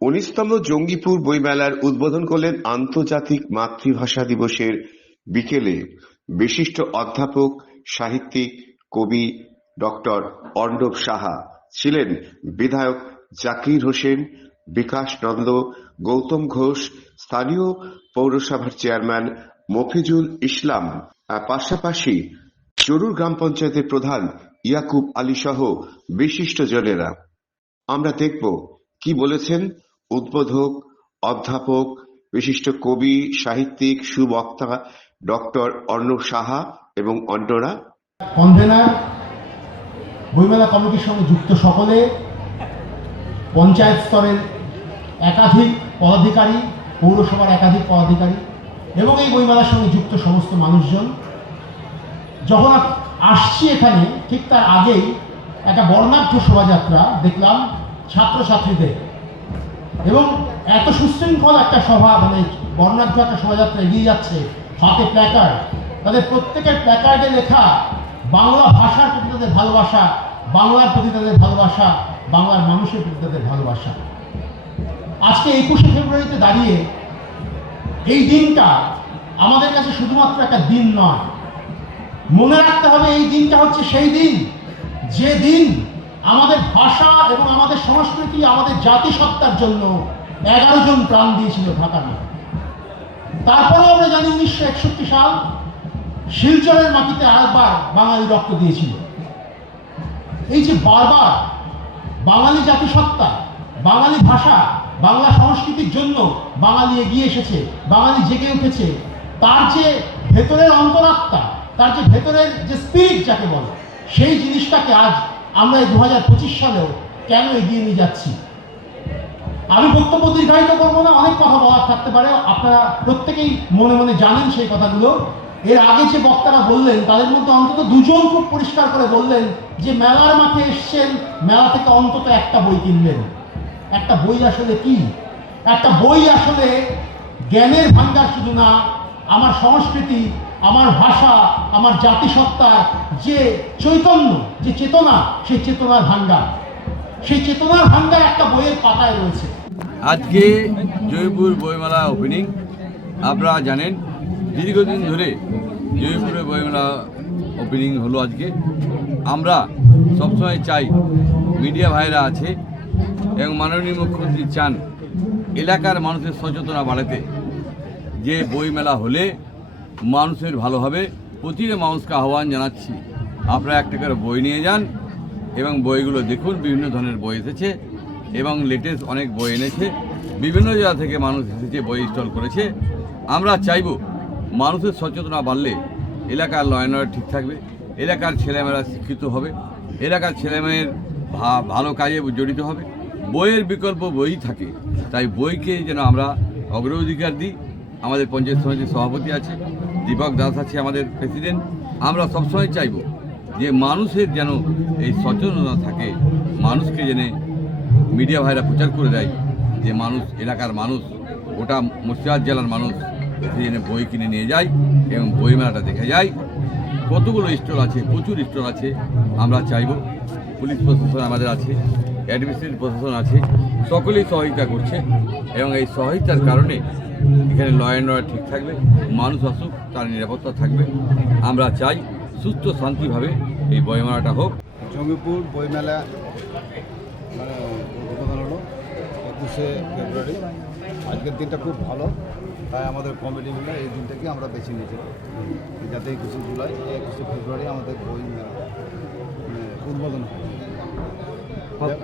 উনিশতম জঙ্গিপুর বইমেলার উদ্বোধন করলেন আন্তর্জাতিক মাতৃভাষা দিবসের বিকেলে বিশিষ্ট অধ্যাপক, সাহিত্যিক, কবি ডক্টর অর্ণব সাহা ছিলেন বিধায়ক জাকির হোসেন, বিকাশ নন্দ, গৌতম ঘোষ, স্থানীয় পৌরসভার চেয়ারম্যান মফিজুল ইসলাম পাশাপাশি চরুর গ্রাম পঞ্চায়েতের প্রধান ইয়াকুব আলী সহ বিশিষ্ট জনেরা। আমরা দেখব কি বলেছেন উদ্বোধক, অধ্যাপক, বিশিষ্ট কবি, সাহিত্যিক, সুবক্তা ডক্টর অর্ণব সাহা এবং অন্যরা। কনভেনার বইমেলা কমিটির সঙ্গে যুক্ত সকলে, পঞ্চায়েত স্তরের একাধিক পদাধিকারী, পৌরসভার একাধিক পদাধিকারী এবং এই বইমেলার সঙ্গে যুক্ত সমস্ত মানুষজন, যখন আসছি এখানে, ঠিক তার আগেই একটা বর্ণাঢ্য শোভাযাত্রা দেখলাম ছাত্রছাত্রীদের। এবং এত সুশৃঙ্খল একটা সভা মানে বর্ণাঢ্য একটা শোভাযাত্রা এগিয়ে যাচ্ছে হাতে প্ল্যাকার্ড তাদের প্রত্যেকের প্ল্যাকার্ডে লেখা, বাংলা ভাষার প্রতি তাদের ভালোবাসা, বাংলার প্রতি তাদের ভালোবাসা, বাংলার মানুষের প্রতি তাদের ভালোবাসা। আজকে একুশে ফেব্রুয়ারিতে দাঁড়িয়ে এই দিনটা আমাদের কাছে শুধুমাত্র একটা দিন নয়। মনে রাখতে হবে এই দিনটা হচ্ছে সেই দিন, যে দিন আমাদের ভাষা এবং আমাদের সংস্কৃতি, আমাদের জাতিসত্তার জন্য এগারো জন প্রাণ দিয়েছিল ঢাকা নিয়ে তারপরেও আমরা জানি উনিশশো একষট্টি সাল শিলচরের মাটিতে আরেকবার বাঙালি রক্ত দিয়েছিল। এই যে বারবার বাঙালি জাতিসত্তা বাঙালি ভাষা, বাংলা সংস্কৃতির জন্য বাঙালি এগিয়ে এসেছে, বাঙালি জেগে উঠেছে, তার যে ভেতরের অন্তরাত্মা, তার যে ভেতরের যে স্পিরিট যাকে বলে, সেই জিনিসটাকে আজ আমরা এই দু হাজার পঁচিশ সালেও কেন এগিয়ে নিয়ে যাচ্ছি? আমি বক্তব্য দীর্ঘায়িত করব না, অনেক কথা বলার থাকতে পারে। আপনারা প্রত্যেকেই মনে মনে জানেন সেই কথাগুলো। এর আগে যে বক্তারা বললেন, তাদের মধ্যে অন্তত দুজন খুব পরিষ্কার করে বললেন যে, মেলার মাঠে এসছেন, মেলা থেকে অন্তত একটা বই কিনলেন। একটা বই আসলে কি? একটা বই আসলে জ্ঞানের ভান্ডার শুধু না, আমার সংস্কৃতি আমার ভাষা, আমার জাতিসত্তার যে চৈতন্য, যে চেতনা, সেই চেতনার ভান্ডার সেই চেতনার ভান্ডার একটা বইয়ের পাতায় রয়েছে। আজকে জয়পুর বইমেলা ওপেনিং আপনারা জানেন, দীর্ঘদিন ধরে জয়পুরে বইমেলা ওপেনিং হলো আজকে। আমরা সবসময় চাই মিডিয়া ভাইরা আছে এবং মাননীয় মুখ্যমন্ত্রী চান, এলাকার মানুষের সচেতনা বাড়াতে। যে বইমেলা হলে মানুষের ভালো হবে। প্রতিটা মানুষকে আহ্বান জানাচ্ছি। আপনারা একটা করে বই নিয়ে যান এবং বইগুলো দেখুন। বিভিন্ন ধরনের বই এসেছে এবং লেটেস্ট অনেক বই এনেছে। বিভিন্ন জায়গা থেকে মানুষ এসেছে বই ইনস্টল করেছে। আমরা চাইব মানুষের সচেতনা বাড়লে এলাকার ল অ্যান্ড ঠিক থাকবে। এলাকার ছেলেমেয়েরা শিক্ষিত হবে। এলাকার ছেলেমেয়ের ভালো কাজে জড়িত হবে। বইয়ের বিকল্প বই থাকে। তাই বইকে যেন আমরা অগ্রাধিকার দিই। আমাদের পঞ্চায়েত সমিতির সভাপতি আছে। দীপক দাস আছে আমাদের প্রেসিডেন্ট আমরা সবসময় চাইব যে মানুষের যেন এই সচেতনতা থাকে, মানুষকে জেনে মিডিয়া ভাইরা প্রচার করে দেয় যে মানুষ, এলাকার মানুষ ওটা মুর্শিদাবাদ জেলার মানুষ জেনে বই কিনে নিয়ে যায় এবং বই মেলাটা দেখে যায়। কতগুলো স্টল আছে, প্রচুর স্টল আছে, আমরা চাইব। পুলিশ প্রশাসন আমাদের আছে অ্যাডমিনিস্ট্রেটিভ প্রশাসন আছে। সকলেই সহযোগিতা করছে এবং এই সহযোগিতার কারণে এখানে ল অ্যান্ড অর্ডার ঠিক থাকবে মানুষ আসুক তার নিরাপত্তা থাকবে। আমরা চাই সুস্থ শান্তিভাবে এই বইমেলাটা হোক। জঙ্গিপুর বইমেলা মানে উদ্বোধন হলো একুশে ফেব্রুয়ারি। আজকের দিনটা খুব ভালো তাই আমাদের কমিটি মিলে এই দিনটাকে আমরা বেছে নিয়েছিলাম। যাতে একুশে জুলাই একুশে ফেব্রুয়ারি আমাদের বই মানে উদ্বোধন হবে।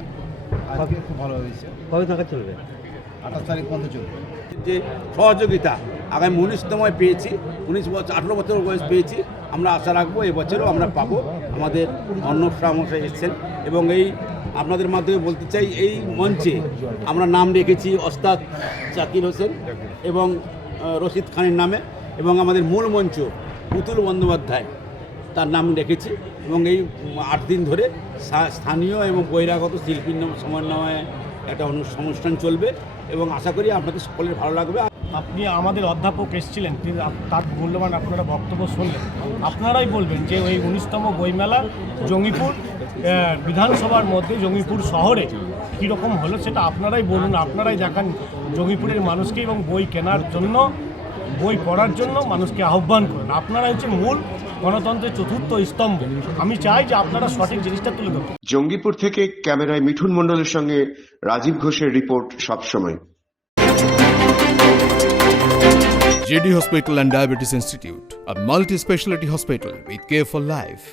আজকে খুব ভালো হয়েছে? কবে টাকা চলবে? আঠাশ তারিখ পর্যন্ত চলবে। যে সহযোগিতা আগামী উনিশতময় পেয়েছি উনিশ বছর আঠেরো বছর বয়স পেয়েছি আমরা আশা রাখব এবছরও আমরা পাবো। আমাদের অর্ণব মশাই এসছেন এবং এই আপনাদের মাধ্যমে বলতে চাই এই মঞ্চে আমরা নাম রেখেছি ওস্তাদ জাকির হোসেন এবং রশিদ খানের নামে এবং আমাদের মূল মঞ্চ পুতুল বন্দ্যোপাধ্যায়। তার নাম রেখেছি এবং এই আট দিন ধরে স্থানীয় এবং বহিরাগত শিল্পীর নাম- সমন্বয়ে একটা অনুষ্ঠান চলবে এবং আশা করি আপনাদের সকলের ভালো লাগবে। আপনি আমাদের অধ্যাপক এসেছিলেন, তিনি তার মূল্যবান আপনারা বক্তব্য শুনলেন। আপনারাই বলবেন যে ওই উনিশতম বইমেলা জঙ্গিপুর বিধানসভার মধ্যে জঙ্গিপুর শহরে কীরকম হলো সেটা আপনারাই বলুন, আপনারাই দেখান জঙ্গিপুরের মানুষকে এবং বই কেনার জন্য, বই পড়ার জন্য মানুষকে আহ্বান করেন। আপনারা হচ্ছে মূল গণতন্ত্রের চতুর্থ স্তম্ভ। আমি চাই যে আপনারা সঠিক জিনিসটা তুলে ধরুন। জঙ্গিপুর থেকে ক্যামেরায় মিঠুন মন্ডলের সঙ্গে রাজীব ঘোষের রিপোর্ট সবসময়। JD hospital and Diabetes Institute, a multi specialty hospital with care for life.